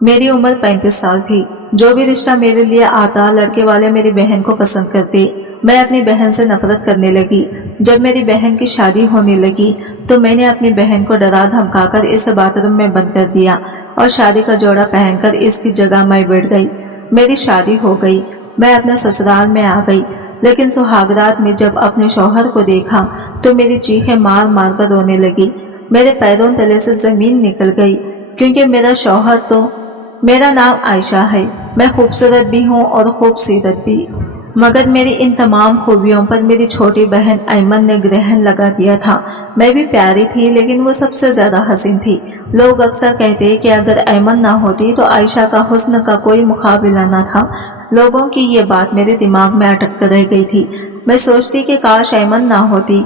मेरी उम्र 35 साल थी। जो भी रिश्ता मेरे लिए आता, लड़के वाले मेरी बहन को पसंद करते। मैं अपनी बहन से नफरत करने लगी। जब मेरी बहन की शादी होने लगी तो मैंने अपनी बहन को डरा धमकाकर इसे बाथरूम में बंद कर दिया और शादी का जोड़ा पहनकर इसकी जगह मैं बैठ गई। मेरी शादी हो गई, मैं अपने ससुराल में आ गई। लेकिन सुहागरात में जब अपने शौहर को देखा तो मेरी चीखें मार मार कर रोने लगी। मेरे पैरों तले से जमीन निकल गई, क्योंकि मेरा शौहर तो मेरा नाम आयशा है। मैं खूबसूरत भी हूँ और खूबसूरत भी, मगर मेरी इन तमाम खूबियों पर मेरी छोटी बहन ऐमन ने ग्रहण लगा दिया था। मैं भी प्यारी थी, लेकिन वो सबसे ज्यादा हसीन थी। लोग अक्सर कहते कि अगर ऐमन ना होती तो आयशा का हुस्न का कोई मुकाबला न था। लोगों की ये बात मेरे दिमाग में अटक कर रह गई थी। मैं सोचती कि काश ऐमन ना होती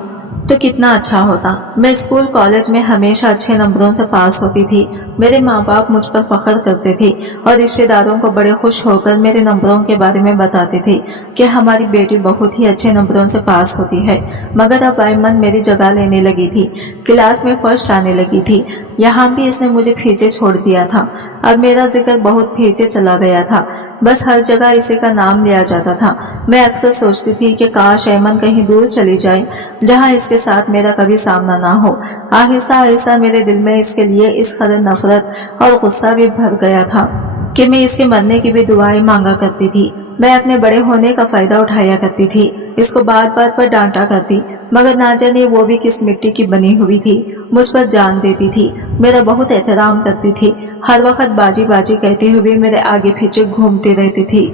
तो कितना अच्छा होता। मैं स्कूल कॉलेज में हमेशा अच्छे नंबरों से पास होती थी। मेरे माँ बाप मुझ पर फख्र करते थे और रिश्तेदारों को बड़े खुश होकर मेरे नंबरों के बारे में बताते थे कि हमारी बेटी बहुत ही अच्छे नंबरों से पास होती है। मगर अब ऐमन मेरी जगह लेने लगी थी, क्लास में फर्स्ट आने लगी थी। यहाँ भी इसने मुझे पीछे छोड़ दिया था। अब मेरा जिक्र बहुत पीछे चला गया था। बस हर जगह इसी का नाम लिया जाता था। मैं अक्सर सोचती थी कि काश ऐमन कहीं दूर चली जाए, जहाँ इसके साथ मेरा कभी सामना ना हो। आहिस्ता आहिस्ता मेरे दिल में इसके लिए इस कदर नफरत और गुस्सा भी भर गया था कि मैं इसके मरने की भी दुआएं मांगा करती थी। मैं अपने बड़े होने का फायदा उठाया करती थी, इसको बात बात पर डांटा करती, मगर ना जाने वो भी किस मिट्टी की बनी हुई थी। मुझ पर जान देती थी, मेरा बहुत एहतराम करती थी। हर वक्त बाजी बाजी कहती हुई मेरे आगे पीछे घूमती रहती थी।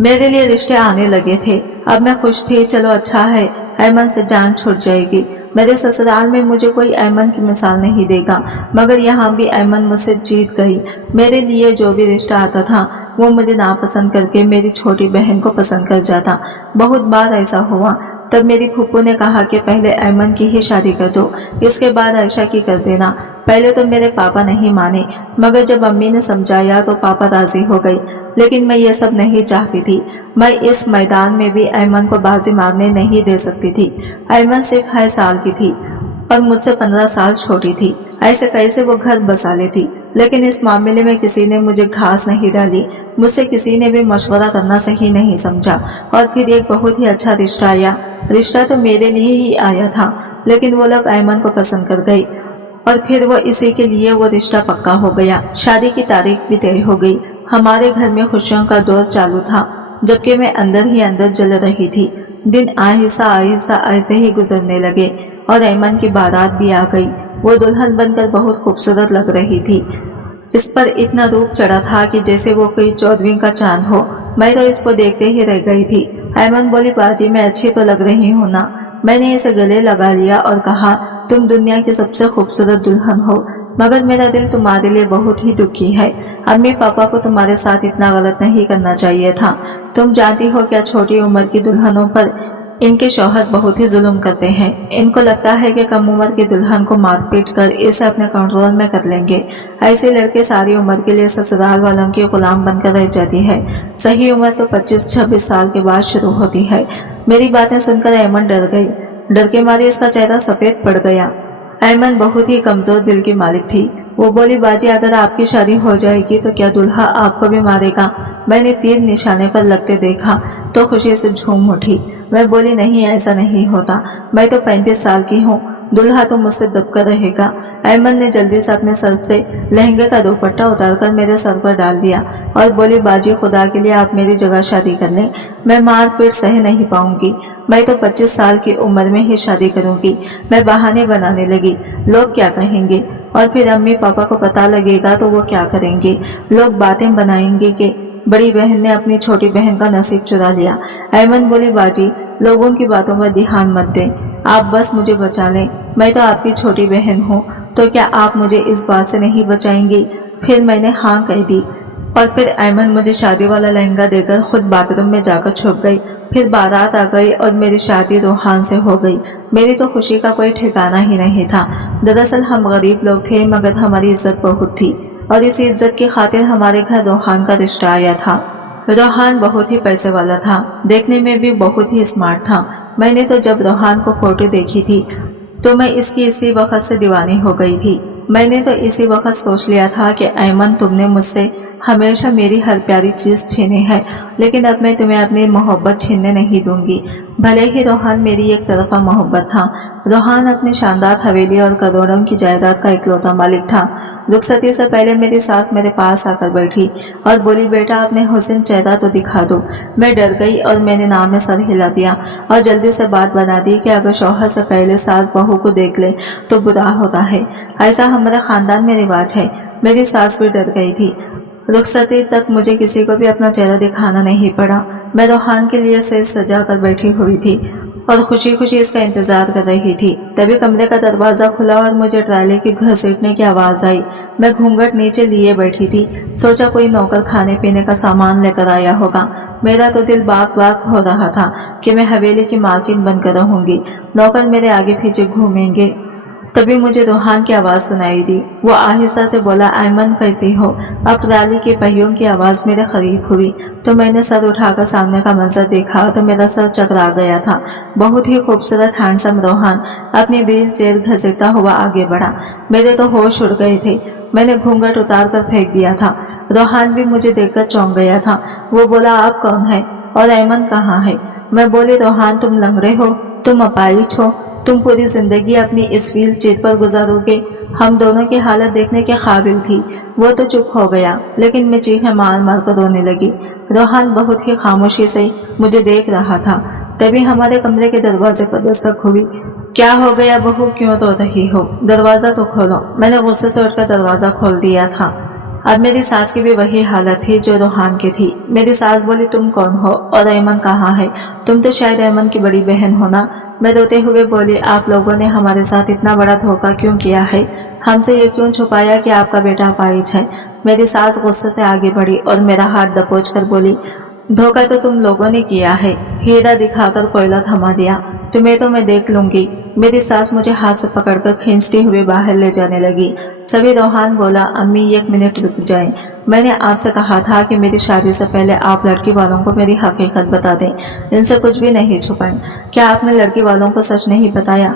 मेरे लिए रिश्ते आने लगे थे। अब मैं खुश थी। चलो अच्छा है, ऐमन से जान छूट जाएगी। मेरे ससुराल में मुझे कोई ऐमन की मिसाल नहीं देगा, मगर यहाँ भी ऐमन मुझसे जीत गई। मेरे लिए जो भी रिश्ता आता था वो मुझे नापसंद करके मेरी छोटी बहन को पसंद कर जाता। बहुत बार ऐसा हुआ। तब मेरी फूफू ने कहा कि पहले ऐमन की ही शादी कर दो, इसके बाद आयशा की कर देना। पहले तो मेरे पापा नहीं माने, मगर जब अम्मी ने समझाया तो पापा राजी हो गई। लेकिन मैं ये सब नहीं चाहती थी। मैं इस मैदान में भी ऐमन को बाजी मारने नहीं दे सकती थी। ऐमन सिर्फ 6 साल की थी और मुझसे 15 साल छोटी थी। ऐसे कैसे वो घर बसा लेती। लेकिन इस मामले में किसी ने मुझे घास नहीं डाली। मुझसे किसी ने भी मशवरा करना सही नहीं समझा। और फिर एक बहुत ही अच्छा रिश्ता आया। रिश्ता तो मेरे लिए ही आया था, लेकिन वो लोग ऐमन को पसंद कर गई और फिर वो इसी के लिए वो रिश्ता पक्का हो गया। शादी की तारीख भी तय हो गई। हमारे घर में खुशियों का दौर चालू था, जबकि मैं अंदर ही अंदर जल रही थी। दिन आहिस्ता आहिस्ता ऐसे ही गुजरने लगे और ऐमन की बारात भी आ गई। वो दुल्हन बनकर बहुत खूबसूरत लग रही थी। इस पर इतना रूप चढ़ा था कि जैसे वो कोई 14वीं का चांद हो। मैं तो इसको देखते ही रह गई थी। ऐमन बोली, बाजी मैं अच्छी तो लग रही हूँ ना। मैंने इसे गले लगा लिया और कहा, तुम दुनिया की सबसे खूबसूरत दुल्हन हो, मगर मेरा दिल तुम्हारे लिए बहुत ही दुखी है। अम्मी पापा को तुम्हारे साथ इतना गलत नहीं करना चाहिए था। तुम जानती हो क्या छोटी उम्र की दुल्हनों पर इनके शौहर बहुत ही जुल्म करते हैं। इनको लगता है कि कम उम्र की दुल्हन को मारपीट कर इसे अपने कंट्रोल में कर लेंगे। ऐसे लड़के सारी उम्र के लिए ससुराल वालों की गुलाम बनकर रह जाती है। सही उम्र तो 25-26 साल के बाद शुरू होती है। मेरी बातें सुनकर ऐमन डर गई। डर के मारे इसका चेहरा सफेद पड़ गया। ऐमन बहुत ही कमजोर दिल की मालिक थी। वो बोली, बाजी अगर आपकी शादी हो जाएगी तो क्या दूल्हा आपको भी मारेगा? मैंने तीर निशाने पर लगते देखा तो खुशी से झूम उठी। मैं बोली, नहीं ऐसा नहीं होता। मैं तो 35 साल की हूँ, दूल्हा तो मुझसे दबकर रहेगा। ऐमन ने जल्दी से अपने सर से लहंगे का दुपट्टा उतारकर मेरे सर पर डाल दिया और बोली, बाजी खुदा के लिए आप मेरी जगह शादी कर लें। मैं मार पीट सह नहीं पाऊंगी। मैं तो 25 साल की उम्र में ही शादी करूंगी। मैं बहाने बनाने लगी। लोग क्या कहेंगे? और फिर अम्मी पापा को पता लगेगा तो वो क्या करेंगे? लोग बातें बनाएंगे कि बड़ी बहन ने अपनी छोटी बहन का नसीब चुरा लिया। ऐमन बोली, बाजी लोगों की बातों पर ध्यान मत दें, आप बस मुझे बचा लें। मैं तो आपकी छोटी बहन हूँ, तो क्या आप मुझे इस बात से नहीं बचाएंगी? फिर मैंने हाँ कह दी और फिर ऐमन मुझे शादी वाला लहंगा देकर खुद बाथरूम में जाकर छुप गई। फिर बारात आ गई और मेरी शादी रोहान से हो गई। मेरी तो खुशी का कोई ठिकाना ही नहीं था। दरअसल हम गरीब लोग थे, मगर हमारी इज्जत बहुत थी और इस इज्जत की खातिर हमारे घर रोहान का रिश्ता आया था। रोहान बहुत ही पैसे वाला था, देखने में भी बहुत ही स्मार्ट था। मैंने तो जब रोहान को फोटो देखी थी तो मैं इसकी इसी वक्त से दीवानी हो गई थी। मैंने तो इसी वक्त सोच लिया था कि ऐमन तुमने मुझसे हमेशा मेरी हर प्यारी चीज छीनी है, लेकिन अब मैं तुम्हें अपनी मोहब्बत छीनने नहीं दूंगी। भले ही रोहान मेरी एक तरफा मोहब्बत था। रोहान अपनी शानदार हवेली और करोड़ों की जायदाद का इकलौता मालिक था। रुखसती से पहले मेरी सास मेरे पास आकर बैठी और बोली, बेटा अपने हुस्न चेहरा तो दिखा दो। मैं डर गई और मैंने नाम में सर हिला दिया और जल्दी से बात बना दी कि अगर शौहर से पहले सास बहू को देख ले तो बुरा होता है। ऐसा हमारे खानदान में रिवाज है। मेरी सास भी डर गई थी। रुखसती तक मुझे किसी को भी अपना चेहरा दिखाना नहीं पड़ा। मैं रोहान के लिए सेज सजा कर बैठी हुई थी और खुशी खुशी इसका इंतजार कर रही थी। तभी कमरे का दरवाजा खुला और मुझे ट्राली की घसीटने की आवाज आई। मैं घूंघट नीचे लिए बैठी थी। सोचा कोई नौकर खाने पीने का सामान लेकर आया होगा। मेरा तो दिल बाग बाग हो रहा था कि मैं हवेली की मालकिन बनकर रहूंगी, नौकर मेरे आगे पीछे घूमेंगे। तभी मुझे रोहान की आवाज सुनाई दी। वो आहिस्ता से बोला, ऐमन कैसी हो? अब ट्राली के पहियों की आवाज मेरे करीब हुई तो मैंने सर उठाकर सामने का मंजर देखा तो मेरा सर चकरा गया था। बहुत ही खूबसूरत हैंडसम रोहान अपनी व्हील चेयर घसीटता हुआ आगे बढ़ा। मेरे तो होश उड़ गए थे। मैंने घूंघट उतार कर फेंक दिया था। रोहान भी मुझे देखकर चौंक गया था। वो बोला, आप कौन है और ऐमन कहाँ है? मैं बोली, रोहान तुम लंगड़े हो, तुम अपाहिज हो, तुम पूरी जिंदगी अपनी इस व्हील चेयर पर गुजारोगे। हम दोनों की हालत देखने के काबिल थी। वो तो चुप हो गया, लेकिन मैं चीखें मार मार कर रोने लगी। रोहान बहुत ही खामोशी से मुझे देख रहा था। तभी हमारे कमरे के दरवाजे पर दस्तक हुई। क्या हो गया बहू, क्यों रो रही हो? दरवाजा तो खोलो। मैंने गुस्से से उठकर दरवाजा खोल दिया था। अब मेरी सास की भी वही हालत थी जो रोहान की थी। मेरी सास बोली, तुम कौन हो और ऐमन कहाँ है? तुम तो शायद ऐमन की बड़ी बहन हो ना। मैं रोते हुए बोली, आप लोगों ने हमारे साथ इतना बड़ा धोखा क्यों किया है? हमसे ये क्यों छुपाया कि आपका बेटा अपाहिज है? मेरी सास गुस्से से आगे बढ़ी और मेरा हाथ दबोच कर बोली, धोखा तो तुम लोगों ने किया है। हीरा दिखाकर कोयला थमा दिया। तुम्हें तो मैं देख लूंगी। मेरी सास मुझे हाथ से पकड़कर खींचती हुए बाहर ले जाने लगी। सभी रोहान बोला, अम्मी एक मिनट रुक जाएं। मैंने आपसे कहा था कि मेरी शादी से पहले आप लड़की वालों को मेरी हकीकत बता दें, इनसे कुछ भी नहीं छुपाएं। क्या आपने लड़की वालों को सच नहीं बताया?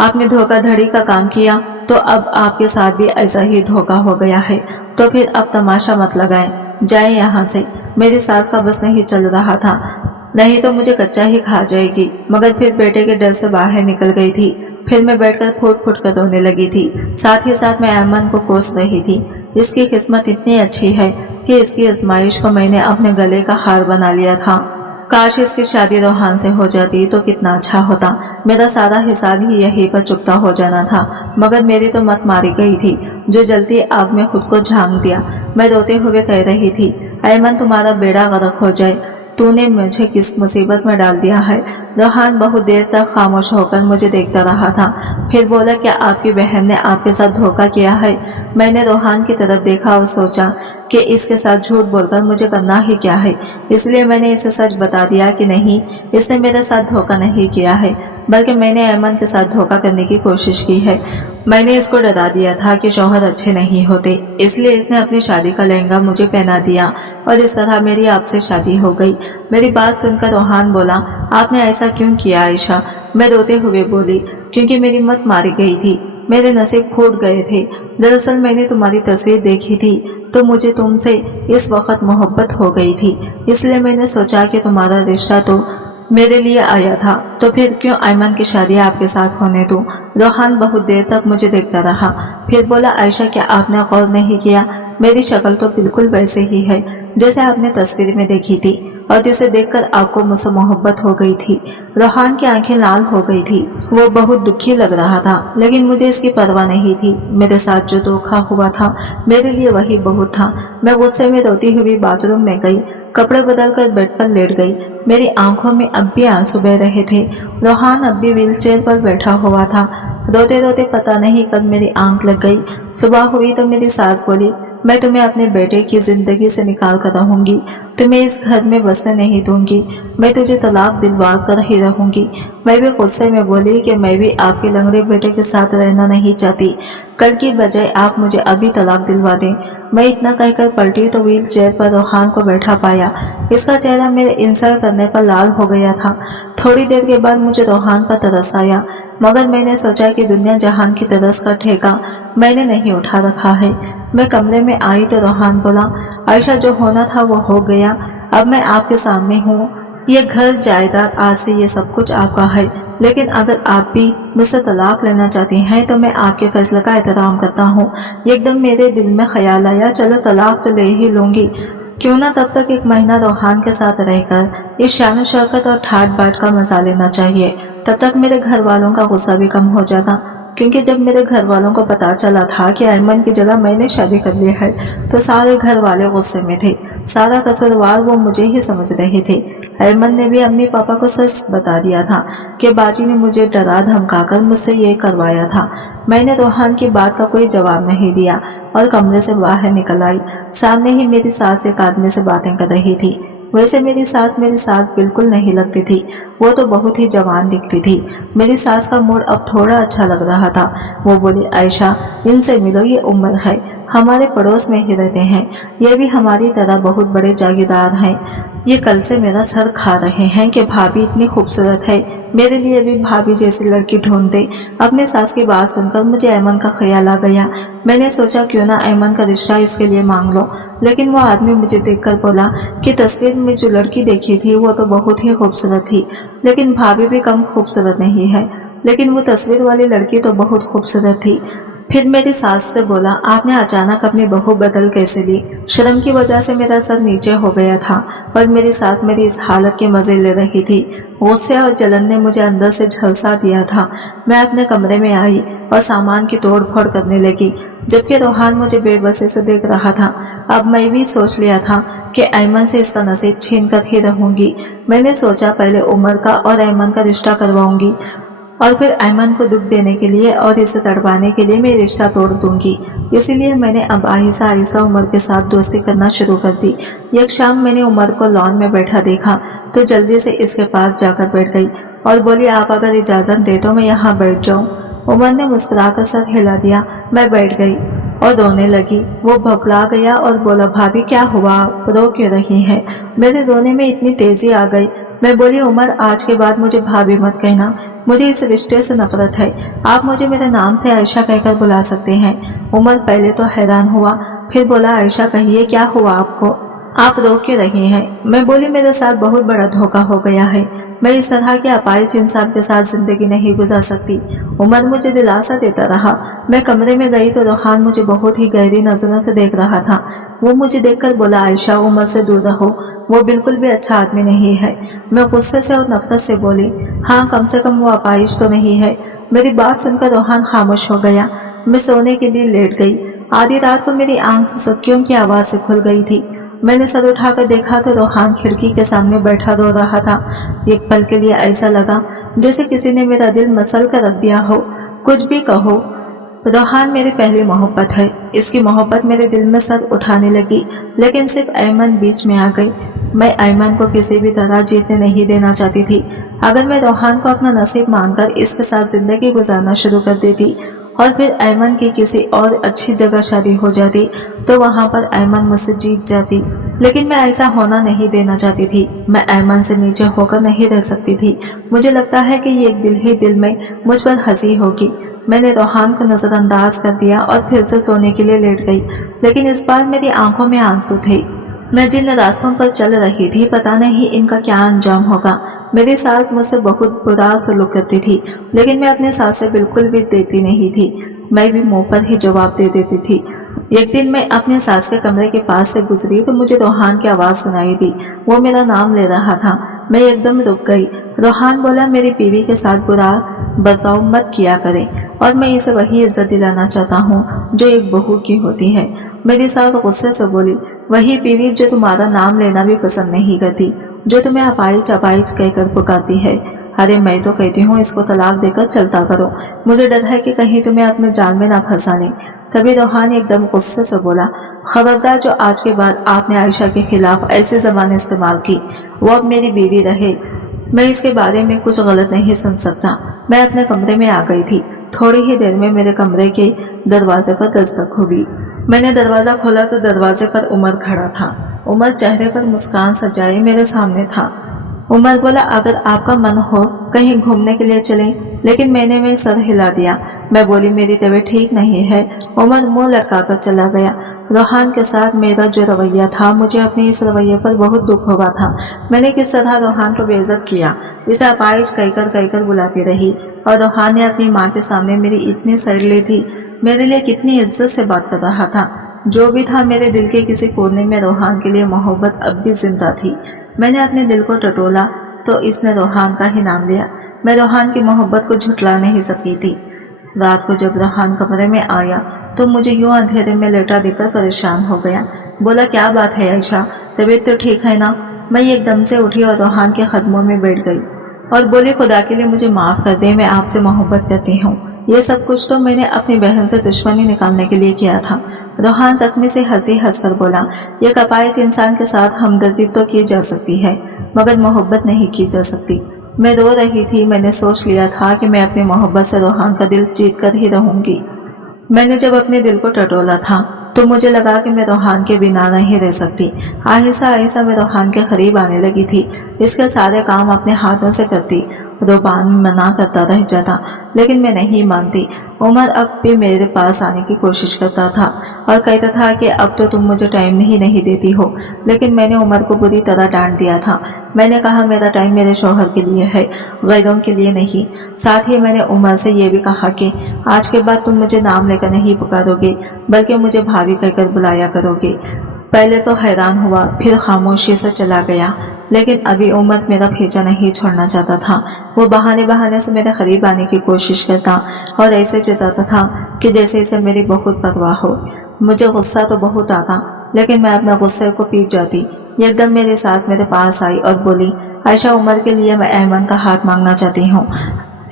आपने धोखाधड़ी का काम किया तो अब आपके साथ भी ऐसा ही धोखा हो गया है। तो फिर अब तमाशा मत लगाएं, जाएं यहाँ से। मेरी सास का बस नहीं चल रहा था, नहीं तो मुझे कच्चा ही खा जाएगी, मगर फिर बेटे के डर से बाहर निकल गई थी। फिर मैं बैठकर फूट फूट कर रोने लगी थी। साथ ही साथ मैं ऐमन को कोस रही थी। इसकी किस्मत इतनी अच्छी है कि इसकी आजमाइश को मैंने अपने गले का हार बना लिया था। काश इसकी शादी रोहान से हो जाती तो कितना अच्छा होता। मेरा सारा हिसाब ही यहीं पर चुकता हो जाना था, मगर मेरी तो मत मारी गई थी। जो जल्दी आग में खुद को झांक दिया। मैं रोते हुए कह रही थी, ऐमन तुम्हारा बेड़ा गर्क हो जाए, तूने मुझे किस मुसीबत में डाल दिया है। रोहान बहुत देर तक खामोश होकर मुझे देखता रहा था। फिर बोला, क्या आपकी बहन ने आपके साथ धोखा किया है? मैंने रोहान की तरफ देखा और सोचा कि इसके साथ झूठ बोलकर मुझे करना ही क्या है। इसलिए मैंने इसे सच बता दिया कि नहीं, इसने मेरे साथ धोखा नहीं किया है, बल्कि मैंने ऐमन के साथ धोखा करने की कोशिश की है। मैंने इसको डरा दिया था कि शौहर अच्छे नहीं होते, इसलिए इसने अपनी शादी का लहंगा मुझे पहना दिया और इस तरह मेरी आपसे शादी हो गई। मेरी बात सुनकर रोहान बोला, आपने ऐसा क्यों किया आयशा? मैं रोते हुए बोली, क्योंकि मेरी मत मारी गई थी, मेरे नसीब फूट गए थे। दरअसल मैंने तुम्हारी तस्वीर देखी थी तो मुझे तुमसे इस वक्त मोहब्बत हो गई थी, इसलिए मैंने सोचा कि तुम्हारा रिश्ता तो मेरे लिए आया था, तो फिर क्यों ऐमन की शादी आपके साथ होने दूं? रोहान बहुत देर तक मुझे देखता रहा। फिर बोला, आयशा क्या आपने गौर नहीं किया? मेरी शक्ल तो बिल्कुल वैसे ही है जैसे आपने तस्वीर में देखी थी और जिसे देखकर आपको मुझसे मोहब्बत हो गई थी। रोहान की आंखें लाल हो गई थी। वो बहुत दुखी लग रहा था, लेकिन मुझे इसकी परवाह नहीं थी। मेरे साथ जो धोखा हुआ था मेरे लिए वही बहुत था। मैं गुस्से में रोती हुई बाथरूम में गई, कपड़े बदलकर बेड पर लेट गई। मेरी आंखों में अब भी आंसू बह रहे थे। रोहान अब भी व्हीलचेयर पर बैठा हुआ था। रोते रोते पता नहीं कब मेरी आंख लग गई। सुबह हुई तो मेरी सास बोली, मैं तुम्हें अपने बेटे की जिंदगी से निकाल कर रहूंगी, तुम्हें इस घर में बसने नहीं दूंगी, मैं तुझे तलाक दिलवा कर ही रहूंगी। मैं भी गुस्से में बोली कि मैं भी आपके लंगड़े बेटे के साथ रहना नहीं चाहती, कल की बजाय आप मुझे अभी तलाक दिलवा दें। मैं इतना कहकर पलटी तो व्हील चेयर पर रोहान को बैठा पाया। इसका चेहरा मेरे इंसल्ट करने पर लाल हो गया था। थोड़ी देर के बाद मुझे रोहान का तरस आया, मगर मैंने सोचा कि दुनिया जहान की तरस का ठेका मैंने नहीं उठा रखा है। मैं कमरे में आई तो रोहान बोला, आयशा जो होना था वो हो गया, अब मैं आपके सामने हूँ। ये घर जायदाद आज से ये सब कुछ आपका है, लेकिन अगर आप भी मुझसे तलाक लेना चाहती हैं तो मैं आपके फैसले का एहतराम करता हूँ। एकदम मेरे दिल में ख्याल आया, चलो तलाक तो ले ही लूंगी, क्यों ना तब तक 1 महीना रोहान के साथ रहकर इस शान शौकत और ठाट बाट का मजा लेना चाहिए। तब तक मेरे घर वालों का गुस्सा भी कम हो जाता, क्योंकि जब मेरे घर वालों को पता चला था कि अयमन की जगह मैंने शादी कर ली है तो सारे घर वाले गुस्से में थे। सारा कसूरवार वो मुझे ही समझ रहे थे। अयमन ने भी अम्मी पापा को सच बता दिया था कि बाजी ने मुझे डरा धमकाकर मुझसे ये करवाया था। मैंने रोहान की बात का कोई जवाब नहीं दिया और कमरे से बाहर निकल आई। सामने ही मेरी सास एक आदमी से बातें कर रही थी। वैसे मेरी सास बिल्कुल नहीं लगती थी, वो तो बहुत ही जवान दिखती थी। मेरी सास का मूड अब थोड़ा अच्छा लग रहा था। वो बोली, आयशा इनसे मिलो, ये उम्र है, हमारे पड़ोस में ही रहते हैं, ये भी हमारी तरह बहुत बड़े जागीरदार हैं। ये कल से मेरा सर खा रहे हैं कि भाभी इतनी खूबसूरत है, मेरे लिए भी भाभी जैसी लड़की ढूंढते। अपने सास की बात सुनकर मुझे ऐमन का ख्याल आ गया। मैंने सोचा क्यों ना ऐमन का रिश्ता इसके लिए मांग लो, लेकिन वो आदमी मुझे देखकर बोला कि तस्वीर में जो लड़की देखी थी वो तो बहुत ही खूबसूरत थी, लेकिन भाभी भी कम खूबसूरत नहीं है, लेकिन वो तस्वीर वाली लड़की तो बहुत खूबसूरत थी। फिर मेरी सास से बोला, आपने अचानक अपनी बहू बदल कैसे ली? शर्म की वजह से मेरा सर नीचे हो गया था और मेरी सास मेरी इस हालत के मजे ले रही थी। गुस्से और जलन ने मुझे अंदर से झलसा दिया था। मैं अपने कमरे में आई और सामान की तोड़ फोड़ करने लगी, जबकि रोहान मुझे बेबसी से देख रहा था। अब मैं भी सोच लिया था कि ऐमन से इसका नसीब छीन कर ही रहूंगी। मैंने सोचा पहले उमर का और ऐमन का रिश्ता करवाऊंगी और फिर ऐमन को दुख देने के लिए और इसे तड़पाने के लिए मैं रिश्ता तोड़ दूंगी। इसीलिए मैंने अब आहिस्ता आहिस्ता उमर के साथ दोस्ती करना शुरू कर दी। एक शाम मैंने उमर को लॉन में बैठा देखा तो जल्दी से इसके पास जाकर बैठ गई और बोली, आप अगर इजाजत दे तो मैं यहाँ बैठ जाऊँ। उमर ने मुस्कुराकर सर हिला दिया। मैं बैठ गई और रोने लगी। वो भौंकला गया और बोला, भाभी क्या हुआ, रो क्यों रही है? मेरे रोने में इतनी तेजी आ गई। मैं बोली, उमर आज के बाद मुझे भाभी मत कहना, मुझे इस रिश्ते से नफरत है। आप मुझे मेरे नाम से आयशा कहकर बुला सकते हैं। उमर पहले तो हैरान हुआ, फिर बोला, आयशा कहिए क्या हुआ आपको, आप रो क्यों रही हैं? मैं बोली, मेरे साथ बहुत बड़ा धोखा हो गया है, मैं इस तरह के अपाहिज इंसान के साथ जिंदगी नहीं गुजार सकती। उमर मुझे दिलासा देता रहा। मैं कमरे में गई तो रोहान मुझे बहुत ही गहरी नजरों से देख रहा था। वो मुझे देखकर बोला, आयशा उमर से दूर रहो, वो बिल्कुल भी अच्छा आदमी नहीं है। मैं गुस्से से और नफरत से बोली, हाँ कम से कम वो अपाहिज तो नहीं है। मेरी बात सुनकर रोहान खामोश हो गया। मैं सोने के लिए लेट गई। आधी रात को मेरी आंख सुसुकियों की आवाज से खुल गई थी। मैंने सर उठाकर देखा तो रोहान खिड़की के सामने बैठा रो रहा था। एक पल के लिए ऐसा लगा जैसे किसी ने मेरा दिल मसल कर रख दिया हो। कुछ भी कहो, रोहान मेरी पहली मोहब्बत है। इसकी मोहब्बत मेरे दिल में सर उठाने लगी, लेकिन सिर्फ ऐमन बीच में आ गई। मैं ऐमन को किसी भी तरह जीतने नहीं देना चाहती थी। अगर मैं रोहान को अपना नसीब मानकर इसके साथ जिंदगी गुजारना शुरू कर देती और फिर ऐमन की किसी और अच्छी जगह शादी हो जाती तो वहां पर ऐमन मुझसे जीत जाती, लेकिन मैं ऐसा होना नहीं देना चाहती थी। मैं ऐमन से नीचे होकर नहीं रह सकती थी। मुझे लगता है कि ये दिल ही दिल में मुझ पर हंसी होगी। मैंने रोहान को नजरअंदाज कर दिया और फिर से सोने के लिए लेट गई, लेकिन इस बार मेरी आंखों में आंसू थे। मैं जिन रास्तों पर चल रही थी पता नहीं इनका क्या अंजाम होगा। मेरी सास मुझसे बहुत बुरा सलूक करती थी, लेकिन मैं अपने सास से बिल्कुल भी देती नहीं थी। मैं भी मुंह पर ही जवाब दे देती थी। एक दिन मैं अपने सास के कमरे के पास से गुजरी तो मुझे रोहान की आवाज सुनाई दी। वो मेरा नाम ले रहा था। मैं एकदम रुक गई। रोहान बोला, मेरी बीवी के साथ बुरा बर्ताव मत किया करे और मैं इसे वही इज्जत दिलाना चाहता हूँ जो एक बहू की होती है। मेरी सास गुस्से से बोली, वही बीवी जो तुम्हारा नाम लेना भी पसंद नहीं करती, जो तुम्हें अपाहिज अपाहिज कहकर पुकारती है। अरे मैं तो कहती हूँ इसको तलाक देकर चलता करो, मुझे डर है कि कहीं तुम्हें अपने जाल में ना फंसा ले। तभी रोहान एकदम गुस्से से बोला, खबरदार जो आज के बाद आपने आयशा के खिलाफ ऐसी जबान इस्तेमाल की, वो अब मेरी बीवी रहे। मैं इसके बारे में कुछ गलत नहीं सुन सकता। मैं अपने कमरे में आ गई थी। थोड़ी ही देर में मेरे कमरे के दरवाजे पर दस्तक हुई। मैंने दरवाजा खोला तो दरवाजे पर उमर खड़ा था। उमर चेहरे पर मुस्कान सजाए मेरे सामने था। उमर बोला, अगर आपका मन हो कहीं घूमने के लिए चलें, लेकिन मैंने सर हिला दिया। मैं बोली, मेरी तबीयत ठीक नहीं है। उमर मुंह लटकाकर चला गया। रोहान के साथ मेरा जो रवैया था, मुझे अपने इस रवैये पर बहुत दुख हुआ था। मैंने किस तरह रोहान को बेइज्जत किया, इसे अपाइज कहकर बुलाती रही, और रोहान ने अपनी माँ के सामने मेरी इतनी सर ली थी, मेरे लिए कितनी इज्जत से बात कर रहा था। जो भी था, मेरे दिल के किसी कोने में रोहान के लिए मोहब्बत अब भी जिंदा थी। मैंने अपने दिल को टटोला तो इसने रोहान का ही नाम लिया। मैं रोहान की मोहब्बत को झुठला नहीं सकी थी। रात को जब रोहान कमरे में आया तो मुझे यूं अंधेरे में लेटा देखकर परेशान हो गया। बोला, क्या बात है आयशा, तबीयत तो ठीक है ना? मैं एकदम से उठी और रोहान के कदमों में बैठ गई और बोली, खुदा के लिए मुझे माफ कर दे, मैं आपसे मोहब्बत करती हूँ। ये सब कुछ तो मैंने अपनी बहन से दुश्मनी निकालने के लिए किया था। रोहान जख्मी से हंस कर बोला, ये कपाइज इंसान के साथ हमदर्दी तो की जा सकती है, मगर मोहब्बत नहीं की जा सकती। मैं रो रही थी। मैंने सोच लिया था कि मैं अपनी मोहब्बत से रोहान का दिल जीत कर ही रहूंगी। मैंने जब अपने दिल को टटोला था तो मुझे लगा कि मैं रोहान के बिना नहीं रह सकती। आहिस्ता आहिस्ता मैं रोहान के करीब आने लगी थी। इसके सारे काम अपने हाथों से करती। रोहान मना करता रह जाता, लेकिन मैं नहीं मानती। उमर अब भी मेरे पास आने की कोशिश करता था और कहता था कि अब तो तुम मुझे टाइम नहीं देती हो, लेकिन मैंने उमर को बुरी तरह डांट दिया था। मैंने कहा, मेरा टाइम मेरे शौहर के लिए है, गैरों के लिए नहीं। साथ ही मैंने उमर से ये भी कहा कि आज के बाद तुम मुझे नाम लेकर नहीं पुकारोगे, बल्कि मुझे भाभी कहकर बुलाया करोगे। पहले तो हैरान हुआ, फिर खामोशी से चला गया, लेकिन अभी उमर मेरा पीछा नहीं छोड़ना चाहता था। वो बहाने से मेरे करीब आने की कोशिश करता और ऐसे चिताता था कि जैसे इसे मेरी बहुत परवाह हो। मुझे गुस्सा तो बहुत आता, लेकिन मैं अपने गुस्से को पीट जाती। एकदम मेरी सास मेरे पास आई और बोली, आयशा, उमर के लिए मैं ऐमन का हाथ मांगना चाहती हूँ।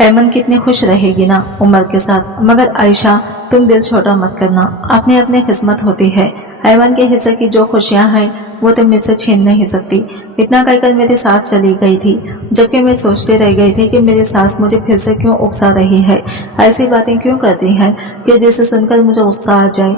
ऐमन कितनी खुश रहेगी ना उमर के साथ। मगर आयशा, तुम दिल छोटा मत करना, अपनी अपनी किस्मत होती है। ऐमन के हिस्से की जो खुशियाँ हैं वो तुम मुझसे छीन नहीं सकती। इतना कहकर मेरी सास चली गई थी, जबकि मैं सोचती रह गई थी कि मेरी सास मुझे फिर से क्यों उकसा रही है, ऐसी बातें क्यों करती है कि जिसे सुनकर मुझे गुस्सा आ जाए।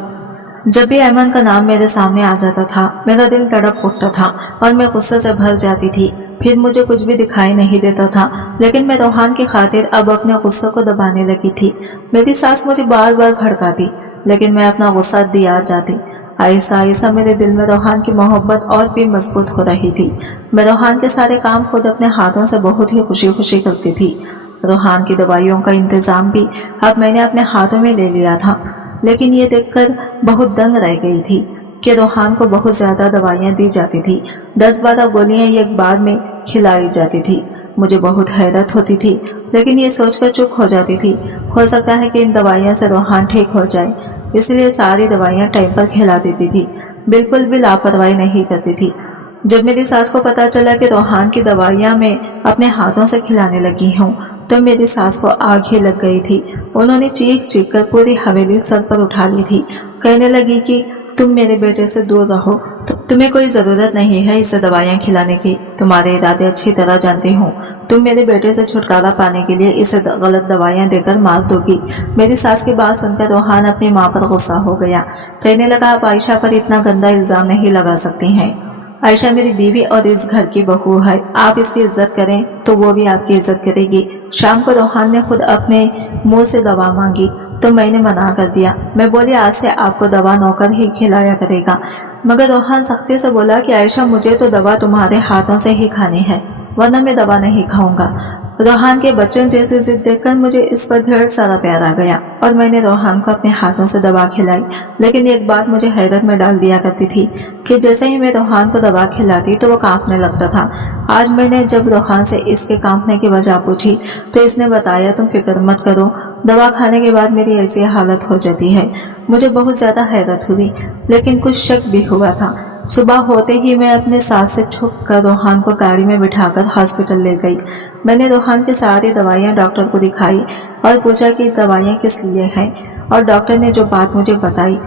जब भी ऐमन का नाम मेरे सामने आ जाता था, मेरा दिल तड़प उठता था और मैं गुस्से से भर जाती थी। फिर मुझे कुछ भी दिखाई नहीं देता था, लेकिन मैं रोहान की खातिर अब अपने गुस्से को दबाने लगी थी। मेरी सास मुझे बार बार भड़काती, लेकिन मैं अपना गुस्सा दिया जाती। आहिस्ता आहिस्ता मेरे दिल में रोहान की मोहब्बत और भी मजबूत हो रही थी। मैं रोहान के सारे काम खुद अपने हाथों से बहुत ही खुशी खुशी करती थी। रोहान की दवाइयों का इंतजाम भी अब मैंने अपने हाथों में ले लिया था, लेकिन ये देखकर बहुत दंग रह गई थी कि रोहान को बहुत ज्यादा दवाइयाँ दी जाती थी। 10-12 गोलियां एक बार में खिलाई जाती थी। मुझे बहुत हैरत होती थी, लेकिन ये सोचकर चुप हो जाती थी। हो सकता है कि इन दवाइयों से रोहान ठीक हो जाए, इसलिए सारी दवाइयाँ टाइम पर खिला देती थी, बिल्कुल भी लापरवाही नहीं करती थी। जब मेरी सास को पता चला कि रोहान की दवाइयाँ मैं अपने हाथों से खिलाने लगी हूँ, तो मेरी सास को आग ही लग गई थी। उन्होंने चीख कर पूरी हवेली सर पर उठा ली थी। कहने लगी कि तुम मेरे बेटे से दूर रहो, तो तुम्हें कोई जरूरत नहीं है इसे दवाइयाँ खिलाने की। तुम्हारे इरादे अच्छी तरह जानती हूँ। तुम मेरे बेटे से छुटकारा पाने के लिए इसे गलत दवाइयाँ देकर मार दोगी। मेरी सास की बात सुनकर रोहान अपनी माँ पर गुस्सा हो गया। कहने लगा, आप आयशा पर इतना गंदा इल्जाम नहीं लगा सकती हैं। आयशा मेरी बीवी और इस घर की बहू है। आप इसकी इज्जत करें तो वो भी आपकी इज्जत करेगी। शाम को रोहान ने खुद अपने मुंह से दवा मांगी तो मैंने मना कर दिया। मैं बोली, आज से आपको दवा नौकर ही खिलाया करेगा। मगर रोहान सख्ती से बोला कि आयशा, मुझे तो दवा तुम्हारे हाथों से ही खानी है, वरना मैं दवा नहीं खाऊंगा। रोहान के बच्चों जैसी जिद देखकर मुझे इस पर ढेर सारा प्यार आ गया और मैंने रोहान को अपने हाथों से दवा खिलाई। लेकिन एक बात मुझे हैरत में डाल दिया करती थी कि जैसे ही मैं रोहान को दवा खिलाती तो वो कांपने लगता था। आज मैंने जब रोहान से इसके कांपने की वजह पूछी तो इसने बताया, तुम फिक्र मत करो, दवा खाने के बाद मेरी ऐसी हालत हो जाती है। मुझे बहुत ज्यादा हैरत हुई, लेकिन कुछ शक भी हुआ था। सुबह होते ही मैं अपने साथ से छुप कर रोहान को गाड़ी में बिठाकर हॉस्पिटल ले गई। मैंने रोहान की सारी दवाइयाँ डॉक्टर को दिखाई और पूछा कि दवाइयाँ किस लिए हैं, और डॉक्टर ने जो बात मुझे बताई,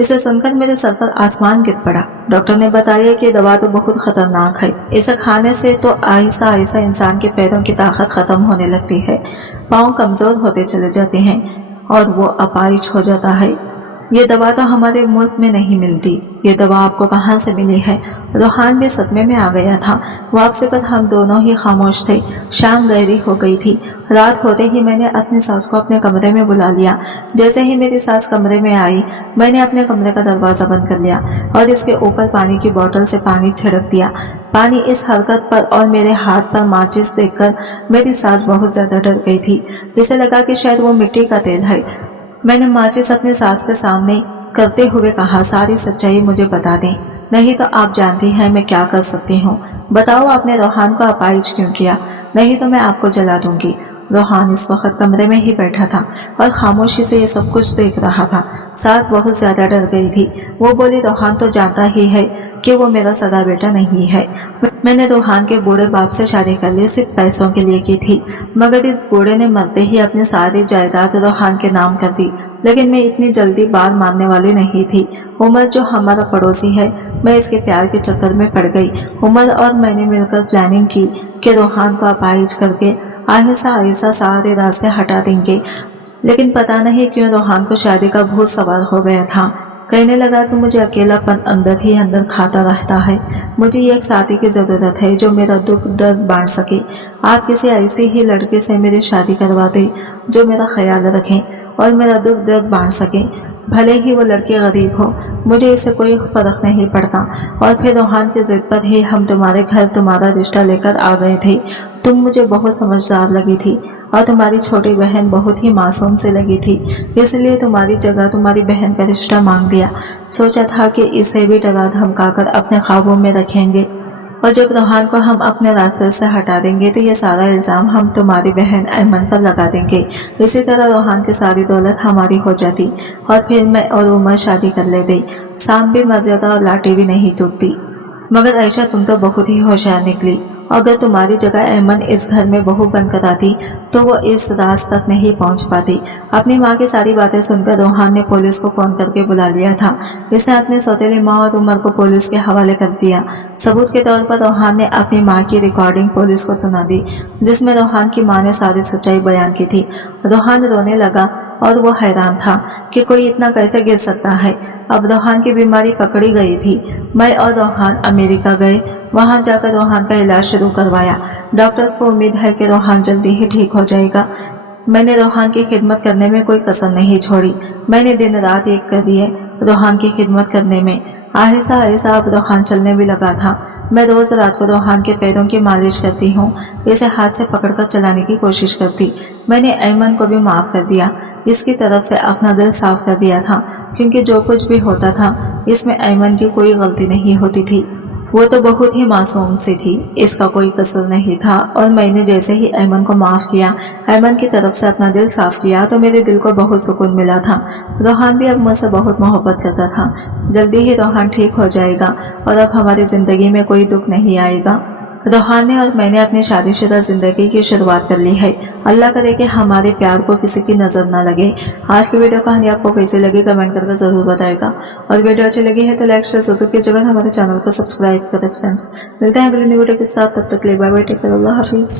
इसे सुनकर मेरे सर पर आसमान गिर पड़ा। डॉक्टर ने बताया कि दवा तो बहुत खतरनाक है, इसे खाने से तो आहिस्ता आहिस्ता इंसान के पैरों की ताकत खत्म होने लगती है, पाँव कमजोर होते चले जाते हैं और वो अपाहिज हो जाता है। ये दवा तो हमारे मुल्क में नहीं मिलती, ये दवा आपको कहाँ से मिली है? रोहान भी सदमे में आ गया था। वापसी पर हम दोनों ही खामोश थे। शाम गहरी हो गई थी। रात होते ही मैंने अपनी सास को अपने कमरे में बुला लिया। जैसे ही मेरी सास कमरे में आई, मैंने अपने कमरे का दरवाजा बंद कर लिया और इसके ऊपर पानी की बोतल से पानी छिड़क दिया। पानी इस हरकत पर और मेरे हाथ पर माचिस देखकर मेरी सास बहुत ज्यादा डर गई थी। इसे लगा कि शायद वो मिट्टी का तेल है। मैंने माचिस अपनी सास के सामने करते हुए कहा, सारी सच्चाई मुझे बता दें, नहीं तो आप जानती हैं मैं क्या कर सकती हूँ। बताओ आपने रोहान को अपाहिज क्यों किया, नहीं तो मैं आपको जला दूंगी। रोहान इस वक्त कमरे में ही बैठा था और खामोशी से ये सब कुछ देख रहा था। सास बहुत ज्यादा डर गई थी। वो बोली, रोहान तो जानता ही है कि वो मेरा सगा बेटा नहीं है। मैंने रोहान के बूढ़े बाप से शादी कर ली, सिर्फ पैसों के लिए की थी, मगर इस बूढ़े ने मरते ही अपनी सारी जायदाद रोहान के नाम कर दी। लेकिन मैं इतनी जल्दी बात मानने वाली नहीं थी। उमर जो हमारा पड़ोसी है, मैं इसके प्यार के चक्कर में पड़ गई। उमर और मैंने मिलकर प्लानिंग की कि रोहान को अपाहिज करके आहिस्ता आहिस्ता सारे रास्ते हटा देंगे। लेकिन पता नहीं क्यों रोहान को शादी का भूत सवार हो गया था। कहने लगा कि मुझे अकेलापन अंदर ही अंदर खाता रहता है। मुझे एक साथी की जरूरत है जो मेरा दुख दर्द बांट सके। आप किसी ऐसे ही लड़के से मेरी शादी करवा दे जो मेरा ख्याल रखे और मेरा दुख दर्द बांट सके। भले ही वो लड़की गरीब हो, मुझे इससे कोई फर्क नहीं पड़ता। और फिर रोहान की जिद पर ही हम तुम्हारे घर तुम्हारा रिश्ता लेकर आ गए थे। तुम मुझे बहुत समझदार लगी थी और तुम्हारी छोटी बहन बहुत ही मासूम से लगी थी, इसलिए तुम्हारी जगह तुम्हारी बहन का रिश्ता मांग दिया। सोचा था कि इसे भी डरा धमकाकर अपने ख्वाबों में रखेंगे और जब रोहान को हम अपने रास्ते से हटा देंगे तो ये सारा इल्जाम हम तुम्हारी बहन ऐमन पर लगा देंगे। इसी तरह रोहान की सारी दौलत हमारी हो जाती और फिर मैं और उमर शादी कर लेते। सांप भी मर जाता और लाठी भी नहीं टूटती। मगर ऐशा, तुम तो बहुत ही होशियार निकली। अगर तुम्हारी जगह ऐमन इस घर में बहू बनकर आती तो वो इस राज तक नहीं पहुंच पाती। अपनी माँ की सारी बातें सुनकर रोहान ने पुलिस को फोन करके बुला लिया था। इसने अपनी सौतेली माँ और उमर को पुलिस के हवाले कर दिया। सबूत के तौर पर रोहान ने अपनी माँ की रिकॉर्डिंग पुलिस को सुना दी, जिसमें रोहान की माँ ने सारी सच्चाई बयान की थी। रोहान रोने लगा और वो हैरान था कि कोई इतना कैसे गिर सकता है। अब रोहान की बीमारी पकड़ी गई थी। मैं और रोहान अमेरिका गए। वहां जाकर रोहान का इलाज शुरू करवाया। डॉक्टर्स को उम्मीद है कि रोहान जल्दी ही ठीक हो जाएगा। मैंने रोहान की खिदमत करने में कोई कसर नहीं छोड़ी। मैंने दिन रात एक कर दिए रोहान की खिदमत करने में। आहिस्ता आहिस्ता अब रोहान चलने भी लगा था। मैं रोज रात को रोहान के पैरों की मालिश करती हूँ, इसे हाथ से पकड़कर चलाने की कोशिश करती। मैंने ऐमन को भी माफ कर दिया, इसकी तरफ से अपना दिल साफ कर दिया था, क्योंकि जो कुछ भी होता था इसमें ऐमन की कोई गलती नहीं होती थी। वो तो बहुत ही मासूम सी थी, इसका कोई कसूर नहीं था। और मैंने जैसे ही ऐमन को माफ किया, ऐमन की तरफ से अपना दिल साफ किया, तो मेरे दिल को बहुत सुकून मिला था। रोहान भी अब मुझसे बहुत मोहब्बत करता था। जल्दी ही रोहान ठीक हो जाएगा और अब हमारी जिंदगी में कोई दुख नहीं आएगा। रोहान ने और मैंने अपनी शादीशुदा जिंदगी की शुरुआत कर ली है। अल्लाह करे कि हमारे प्यार को किसी की नजर न लगे। आज की वीडियो कहानी आपको कैसी लगी कमेंट करके जरूर बताएगा और वीडियो अच्छी लगी है तो लाइक शेयर जरूर कीजिएगा। हमारे चैनल को सब्सक्राइब करें फ्रेंड्स। मिलते हैं अगली वीडियो के साथ, तब तक के लिए बाय बाय, टेक केयर, अल्लाह हाफिज।